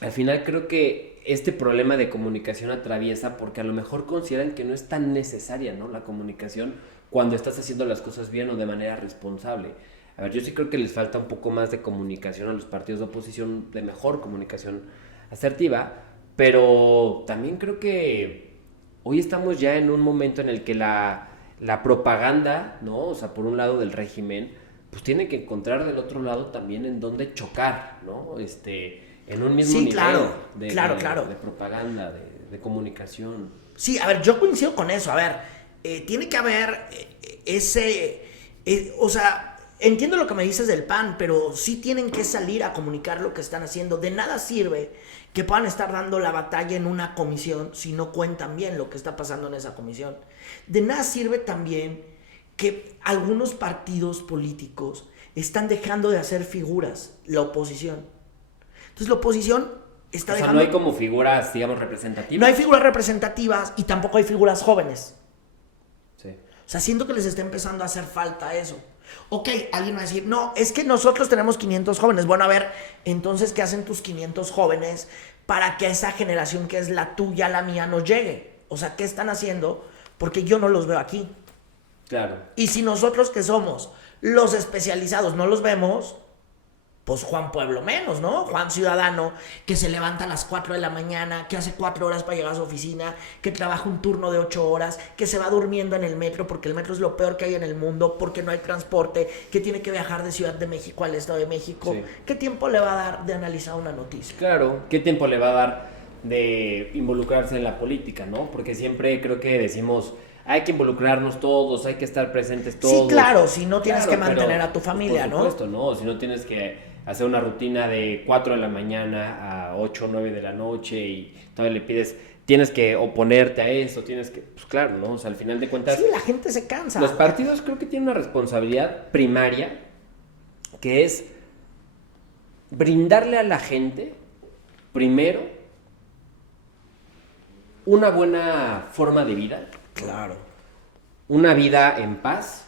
al final creo que este problema de comunicación atraviesa porque a lo mejor consideran que no es tan necesaria, ¿no? La comunicación cuando estás haciendo las cosas bien o de manera responsable. A ver, yo sí creo que les falta un poco más de comunicación a los partidos de oposición, de mejor comunicación asertiva, pero también creo que hoy estamos ya en un momento en el que la propaganda, ¿no? O sea, por un lado del régimen, pues tiene que encontrar del otro lado también en dónde chocar, ¿no? En un mismo nivel claro, de, claro. de propaganda, de comunicación. Sí, a ver, yo coincido con eso. A ver, tiene que haber o sea, entiendo lo que me dices del PAN, pero sí tienen que salir a comunicar lo que están haciendo. De nada sirve que puedan estar dando la batalla en una comisión si no cuentan bien lo que está pasando en esa comisión. De nada sirve también que algunos partidos políticos están dejando de hacer figuras, la oposición. Entonces la oposición está dejando... no hay como figuras, digamos, representativas. No hay figuras representativas y tampoco hay figuras jóvenes. Sí. O sea, siento que les está empezando a hacer falta eso. Ok, alguien va a decir, no, es que nosotros tenemos 500 jóvenes. Bueno, a ver, entonces, ¿qué hacen tus 500 jóvenes para que esa generación que es la tuya, la mía, no llegue? O sea, ¿qué están haciendo? Porque yo no los veo aquí. Claro. Y si nosotros que somos los especializados no los vemos, pues Juan Pueblo menos, ¿no? Juan Ciudadano, que se levanta a las 4 de la mañana, que hace 4 horas para llegar a su oficina, que trabaja un turno de 8 horas, que se va durmiendo en el metro, porque el metro es lo peor que hay en el mundo, porque no hay transporte, que tiene que viajar de Ciudad de México al Estado de México. Sí. ¿Qué tiempo le va a dar de analizar una noticia? Claro, ¿qué tiempo le va a dar de involucrarse en la política, ¿no? Porque siempre creo que decimos... Hay que involucrarnos todos, hay que estar presentes todos. Sí, claro, si no tienes que mantener a tu familia, ¿no? Por supuesto, ¿no? Si no tienes que hacer una rutina de 4 de la mañana a 8 o 9 de la noche y todavía le pides, tienes que oponerte a eso, tienes que, pues claro, ¿no? O sea, al final de cuentas... Sí, la gente se cansa. Los partidos creo que tienen una responsabilidad primaria que es brindarle a la gente, primero, una buena forma de vida. Claro. Una vida en paz,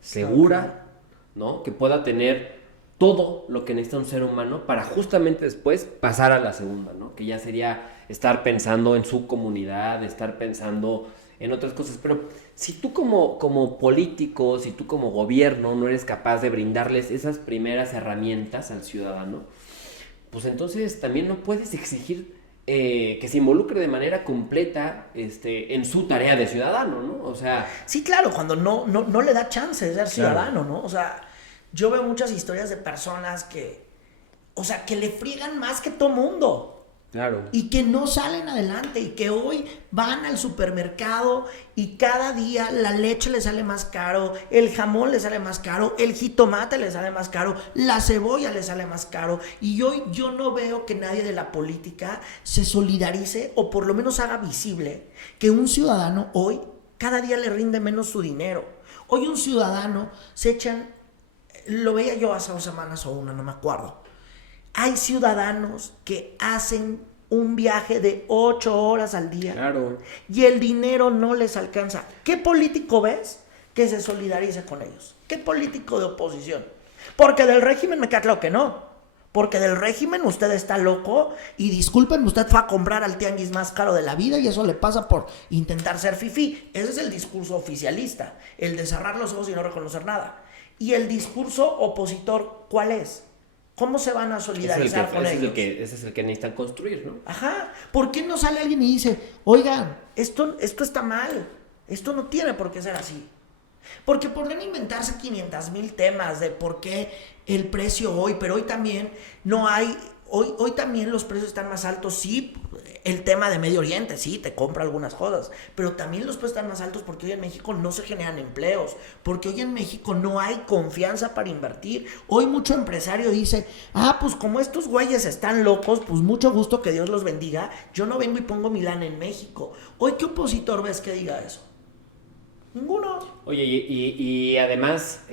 segura, ¿no? Que pueda tener todo lo que necesita un ser humano para justamente después pasar a la segunda, ¿no? Que ya sería estar pensando en su comunidad, estar pensando en otras cosas. Pero si tú como político, si tú como gobierno no eres capaz de brindarles esas primeras herramientas al ciudadano, pues entonces también no puedes exigir que se involucre de manera completa en su tarea de ciudadano, ¿no? O sea... Sí, claro, cuando no le da chance de ser ciudadano, ¿no? O sea, yo veo muchas historias de personas que, o sea, que le friegan más que todo mundo. Claro. Y que no salen adelante y que hoy van al supermercado y cada día la leche le sale más caro, el jamón le sale más caro, el jitomate le sale más caro, la cebolla le sale más caro. Y hoy yo no veo que nadie de la política se solidarice o por lo menos haga visible que un ciudadano hoy cada día le rinde menos su dinero. Hoy un ciudadano se echan, lo veía yo hace 2 semanas o una, no me acuerdo. Hay ciudadanos que hacen un viaje de 8 horas al día. Claro. Y el dinero no les alcanza. ¿Qué político ves que se solidarice con ellos? ¿Qué político de oposición? Porque del régimen me queda claro que no. Porque del régimen usted está loco y disculpen, usted fue a comprar al tianguis más caro de la vida y eso le pasa por intentar ser fifí. Ese es el discurso oficialista, el de cerrar los ojos y no reconocer nada. Y el discurso opositor, ¿cuál es? ¿Cómo se van a solidarizar con ellos? Ese es el que necesitan construir, ¿no? Ajá. ¿Por qué no sale alguien y dice, oigan, esto está mal, esto no tiene por qué ser así? Porque podrían inventarse 500,000 temas de por qué el precio hoy, pero hoy también no hay, hoy también los precios están más altos, sí, El tema de Medio Oriente, sí, te compra algunas cosas, pero también los precios están más altos porque hoy en México no se generan empleos, porque hoy en México no hay confianza para invertir. Hoy mucho empresario dice, pues como estos güeyes están locos, pues mucho gusto, que Dios los bendiga, yo no vengo y pongo mi lana en México. Hoy, ¿qué opositor ves que diga eso? Ninguno. Oye, y además,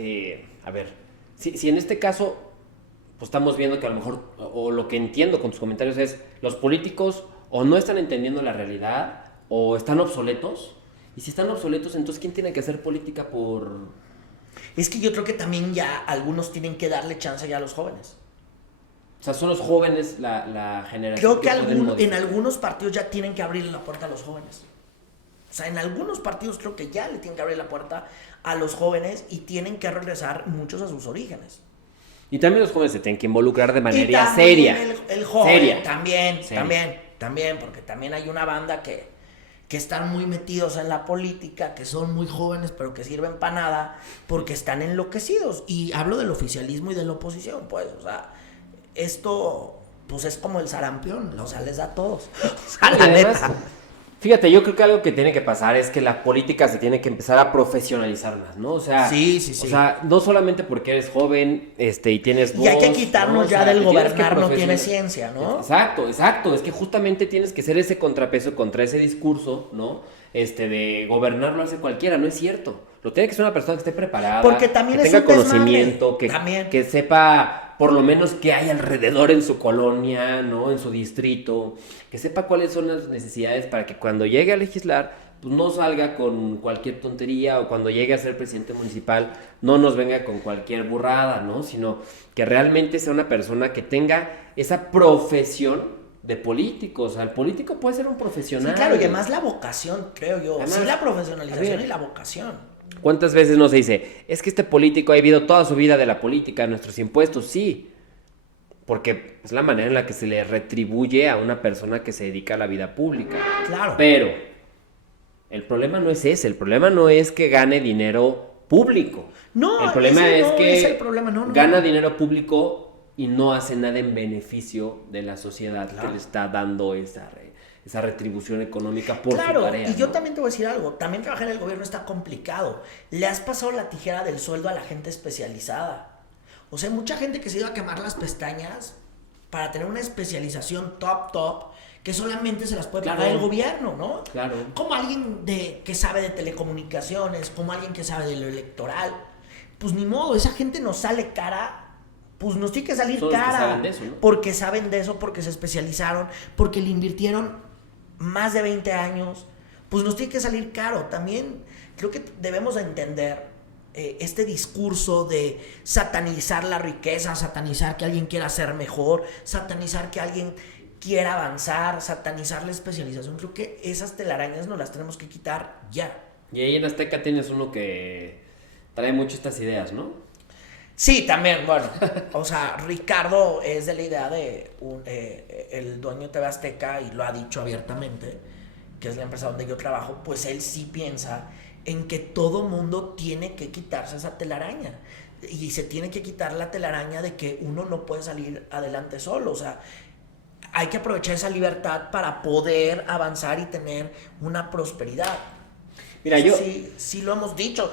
a ver, si en este caso, pues estamos viendo que a lo mejor, o lo que entiendo con tus comentarios es, los políticos o no están entendiendo la realidad, o están obsoletos, y si están obsoletos, entonces ¿quién tiene que hacer política por...? Es que yo creo que también ya algunos tienen que darle chance ya a los jóvenes. O sea, son los jóvenes la Creo generación que en algunos partidos ya tienen que abrirle la puerta a los jóvenes. O sea, en algunos partidos creo que ya le tienen que abrir la puerta a los jóvenes y tienen que regresar muchos a sus orígenes. Y también los jóvenes se tienen que involucrar de manera seria. El joven seria. también, porque también hay una banda que están muy metidos en la política, que son muy jóvenes, pero que sirven para nada, porque están enloquecidos. Y hablo del oficialismo y de la oposición, pues, o sea, esto, pues es como el sarampión, o sea, les da a todos. O sea, la neta. Fíjate, yo creo que algo que tiene que pasar es que la política se tiene que empezar a profesionalizar más, ¿no? O sea, sí. O sea, no solamente porque eres joven, y tienes voz, y hay que quitarnos, ¿no? Ya del gobernar no tiene ciencia, ¿no? Exacto, es que justamente tienes que ser ese contrapeso contra ese discurso, ¿no? De gobernar lo hace cualquiera, no es cierto. Lo tiene que ser una persona que esté preparada, porque también que es tenga un conocimiento, desmadre. que sepa por lo menos qué hay alrededor en su colonia, ¿no? En su distrito, que sepa cuáles son las necesidades para que cuando llegue a legislar, pues no salga con cualquier tontería, o cuando llegue a ser presidente municipal, no nos venga con cualquier burrada, ¿no? Sino que realmente sea una persona que tenga esa profesión de político. O sea, el político puede ser un profesional. Sí, claro, y además la vocación, creo yo. Además, sí, la profesionalización y la vocación. ¿Cuántas veces no se dice, es que este político ha vivido toda su vida de la política, nuestros impuestos? Sí, porque es la manera en la que se le retribuye a una persona que se dedica a la vida pública. Claro. Pero el problema no es ese, el problema no es que gane dinero público. No, el problema es que es el problema. gana dinero público y no hace nada en beneficio de la sociedad, claro, que le está dando esa retribución económica por su tarea. Claro, y yo también te voy a decir algo, también trabajar en el gobierno está complicado. Le has pasado la tijera del sueldo a la gente especializada. O sea, mucha gente que se iba a quemar las pestañas para tener una especialización top, que solamente se las puede pagar el gobierno, ¿no? Claro. Como alguien que sabe de telecomunicaciones, como alguien que sabe de lo electoral. Pues ni modo, esa gente nos sale cara. Pues nos tiene que salir Son cara. los que saben de eso, ¿no? Porque saben de eso, porque se especializaron, porque le invirtieron más de 20 años. Pues nos tiene que salir caro. También creo que debemos entender este discurso de satanizar la riqueza, satanizar que alguien quiera ser mejor, satanizar que alguien quiera avanzar, satanizar la especialización. Creo que esas telarañas nos las tenemos que quitar ya. Y ahí en Azteca tienes uno que trae mucho estas ideas, ¿no? Sí, también, bueno, o sea, Ricardo es de la idea de el dueño de TV Azteca, y lo ha dicho abiertamente, que es la empresa donde yo trabajo, pues él sí piensa en que todo mundo tiene que quitarse esa telaraña, y se tiene que quitar la telaraña de que uno no puede salir adelante solo. O sea, hay que aprovechar esa libertad para poder avanzar y tener una prosperidad. Mira, Sí, lo hemos dicho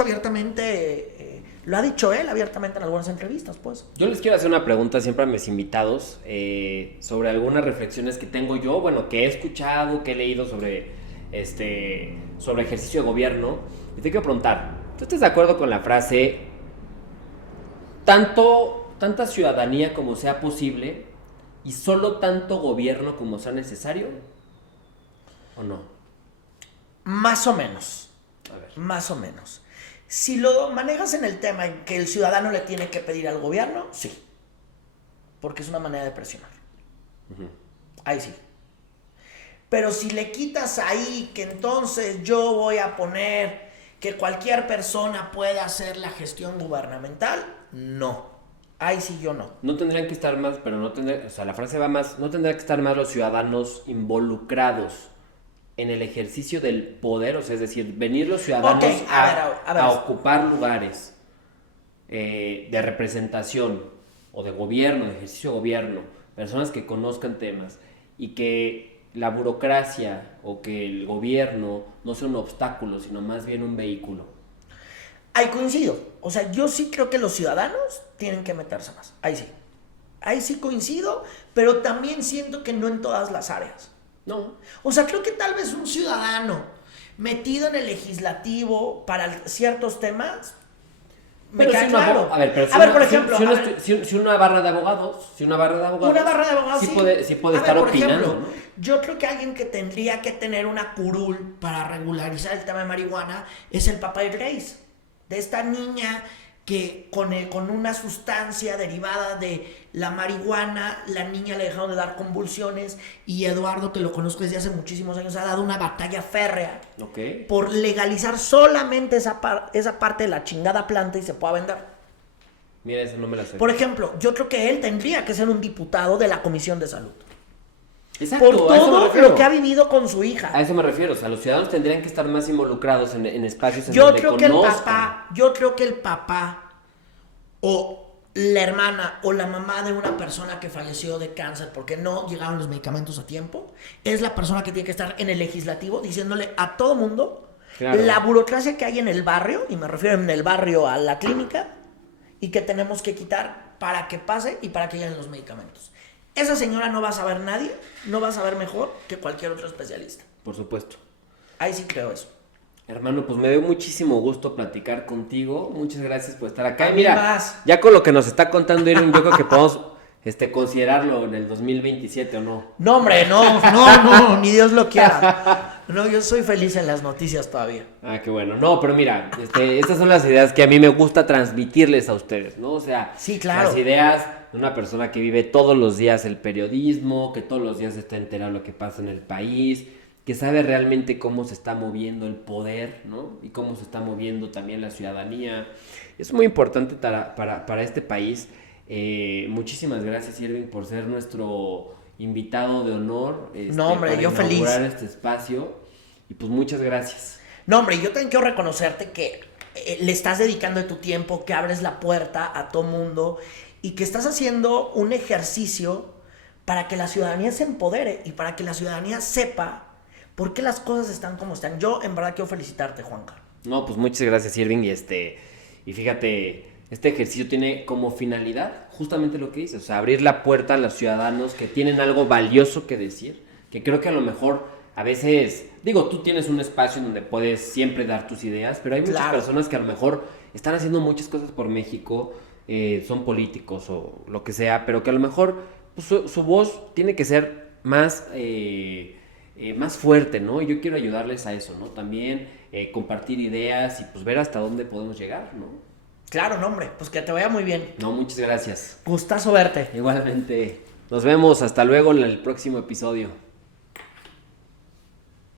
abiertamente, lo ha dicho él abiertamente en algunas entrevistas, pues. Yo les quiero hacer una pregunta siempre a mis invitados sobre algunas reflexiones que tengo yo, bueno, que he escuchado, que he leído sobre ejercicio de gobierno. Y te quiero preguntar, ¿tú estás de acuerdo con la frase, tanta ciudadanía como sea posible y solo tanto gobierno como sea necesario? ¿O no? Más o menos. A ver. Más o menos. Si lo manejas en el tema en que el ciudadano le tiene que pedir al gobierno, sí. Porque es una manera de presionar. Uh-huh. Ahí sí. Pero si le quitas ahí que entonces yo voy a poner que cualquier persona pueda hacer la gestión gubernamental, no. Ahí sí yo no. No tendrían que estar más, pero no tendría, o sea, la frase va más, no tendrían que estar más los ciudadanos involucrados en el ejercicio del poder, o sea, es decir, venir los ciudadanos a ocupar lugares de representación o de gobierno, de ejercicio de gobierno, personas que conozcan temas y que la burocracia o que el gobierno no sea un obstáculo, sino más bien un vehículo? Ahí coincido. O sea, yo sí creo que los ciudadanos tienen que meterse más. Ahí sí. Ahí sí coincido, pero también siento que no en todas las áreas. No. O sea, creo que tal vez un ciudadano metido en el legislativo para ciertos temas me Pero queda si una claro. a ver, pero si a ver, una- por si- ejemplo, si, una a ver, si una barra de abogados, una barra de abogados sí sí. puede A estar ver, por opinando, ejemplo, ¿no? yo creo que alguien que tendría que tener una curul para regularizar el tema de marihuana es el papá de Grace, de esta niña que con una sustancia derivada de la marihuana, la niña le dejaron de dar convulsiones y Eduardo, que lo conozco desde hace muchísimos años, ha dado una batalla férrea Ok. por legalizar solamente esa parte de la chingada planta y se pueda vender. Mira, eso no me la sé. Por ejemplo, yo creo que él tendría que ser un diputado de la Comisión de Salud. Exacto, Por a eso me todo refiero. lo que ha vivido con su hija. A eso me refiero, o sea, los ciudadanos tendrían que estar más involucrados en espacios en Yo donde creo que el conozcan. papá o la hermana o la mamá de una persona que falleció de cáncer porque no llegaron los medicamentos a tiempo, es la persona que tiene que estar en el legislativo diciéndole a todo mundo Claro. la burocracia que hay en el barrio, y me refiero en el barrio a la clínica, y que tenemos que quitar para que pase y para que lleguen los medicamentos. Esa señora no va a saber nadie, no va a saber mejor que cualquier otro especialista. Por supuesto. Ahí sí creo eso. Hermano, pues me dio muchísimo gusto platicar contigo. Muchas gracias por estar acá. A Y mí mira, más. ya con lo que nos está contando Irving, yo creo que podemos considerarlo en el 2027 o no. No, hombre, no, ni Dios lo quiera. No, yo soy feliz en las noticias todavía. Ah, qué bueno. No, pero mira, estas son las ideas que a mí me gusta transmitirles a ustedes, ¿no? O sea, Sí, claro. las ideas de una persona que vive todos los días el periodismo, que todos los días está enterado de lo que pasa en el país, que sabe realmente cómo se está moviendo el poder, ¿no? Y cómo se está moviendo también la ciudadanía. Es muy importante para este país. Muchísimas gracias, Irving, por ser nuestro invitado de honor. No, hombre, para yo feliz. inaugurar este espacio. Y pues muchas gracias. No, hombre, yo también quiero reconocerte que le estás dedicando de tu tiempo, que abres la puerta a todo mundo y que estás haciendo un ejercicio para que la ciudadanía se empodere y para que la ciudadanía sepa por qué las cosas están como están. Yo en verdad quiero felicitarte, Juanca. No, pues muchas gracias, Irving. Y fíjate, este ejercicio tiene como finalidad justamente lo que dices, o sea, abrir la puerta a los ciudadanos que tienen algo valioso que decir, que creo que a lo mejor a veces, digo, tú tienes un espacio en donde puedes siempre dar tus ideas, pero hay muchas Claro. personas que a lo mejor están haciendo muchas cosas por México, son políticos o lo que sea, pero que a lo mejor pues, su voz tiene que ser más fuerte, ¿no? Y yo quiero ayudarles a eso, ¿no? También compartir ideas y pues ver hasta dónde podemos llegar, ¿no? Claro, no, hombre, pues que te vaya muy bien. No, muchas gracias. Gustazo verte. Igualmente. Nos vemos, hasta luego en el próximo episodio.